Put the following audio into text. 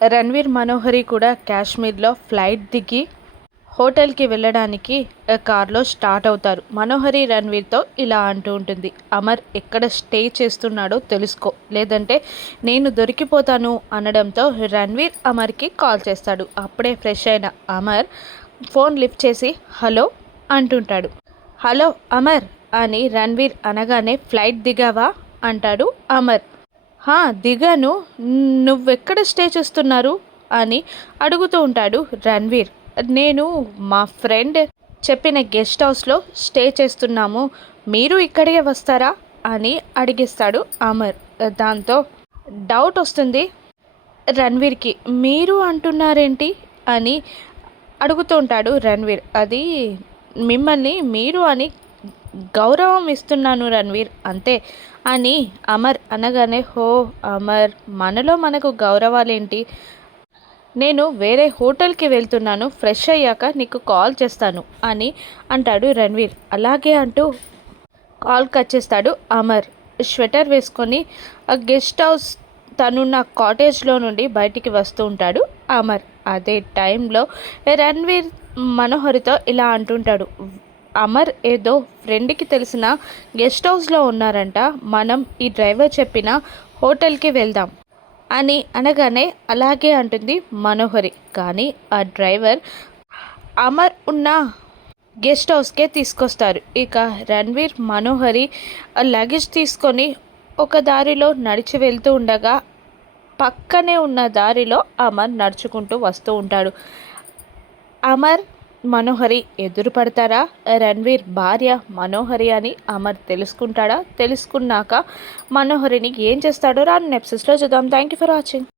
రణ్వీర్ మనోహరి కూడా కాశ్మీర్లో ఫ్లైట్ దిగి హోటల్కి వెళ్ళడానికి కార్లో స్టార్ట్ అవుతారు. మనోహరి రణ్వీర్తో ఇలా అంటూ ఉంటుంది, అమర్ ఎక్కడ స్టే చేస్తున్నాడో తెలుసుకో, లేదంటే నేను దొరికిపోతాను అనడంతో రణ్వీర్ అమర్కి కాల్ చేస్తాడు. అప్పుడే ఫ్రెష్ అయిన అమర్ ఫోన్ లిఫ్ట్ చేసి హలో అంటుంటాడు. హలో అమర్ అని రణ్వీర్ అనగానే ఫ్లైట్ దిగావా అంటాడు అమర్. దిగాను, నువ్వెక్కడ స్టే చేస్తున్నారు అని అడుగుతూ ఉంటాడు రణ్వీర్. నేను మా ఫ్రెండ్ చెప్పిన గెస్ట్ హౌస్లో స్టే చేస్తున్నాము, మీరు ఇక్కడికే వస్తారా అని అడిగిస్తాడు అమర్. దాంతో డౌట్ వస్తుంది రణ్వీర్కి. మీరు అంటున్నారేంటి అని అడుగుతూ ఉంటాడు రణ్వీర్. అది మిమ్మల్ని మీరు అని గౌరవం ఇస్తున్నాను రణ్వీర్, అంతే అని అమర్ అనగానే, హో అమర్, మనలో మనకు గౌరవాలేంటి, నేను వేరే హోటల్కి వెళ్తున్నాను, ఫ్రెష్ అయ్యాక నీకు కాల్ చేస్తాను అని అంటాడు రణ్వీర్. అలాగే అంటూ కాల్ కట్ చేస్తాడు అమర్. స్వెటర్ వేసుకొని ఆ గెస్ట్ హౌస్ తనున్న కాటేజ్లో నుండి బయటికి వస్తూ ఉంటాడు అమర్. అదే టైంలో రణ్వీర్ మనోహరితో ఇలా అంటుంటాడు, అమర్ ఏదో ఫ్రెండ్కి తెలిసిన గెస్ట్ హౌస్లో ఉన్నారంట, మనం ఈ డ్రైవర్ చెప్పిన హోటల్కి వెళ్దాం అని అనగానే అలాగే అంటుంది మనోహరి. కానీ ఆ డ్రైవర్ అమర్ ఉన్న గెస్ట్ హౌస్కే తీసుకొస్తారు. ఇక రణ్వీర్ మనోహరి లగేజ్ తీసుకొని ఒక దారిలో నడిచి వెళ్తూ ఉండగా పక్కనే ఉన్న దారిలో అమర్ నడుచుకుంటూ వస్తూ ఉంటాడు. అమర్ మనోహరి ఎదురు పడతారా? రణ్వీర్ భార్య మనోహరి అని అమర్ తెలుసుకుంటాడా? తెలుసుకున్నాక మనోహరిని ఏం చేస్తాడో రాను ఎపిసోడ్స్లో చూద్దాం. Thank you for watching.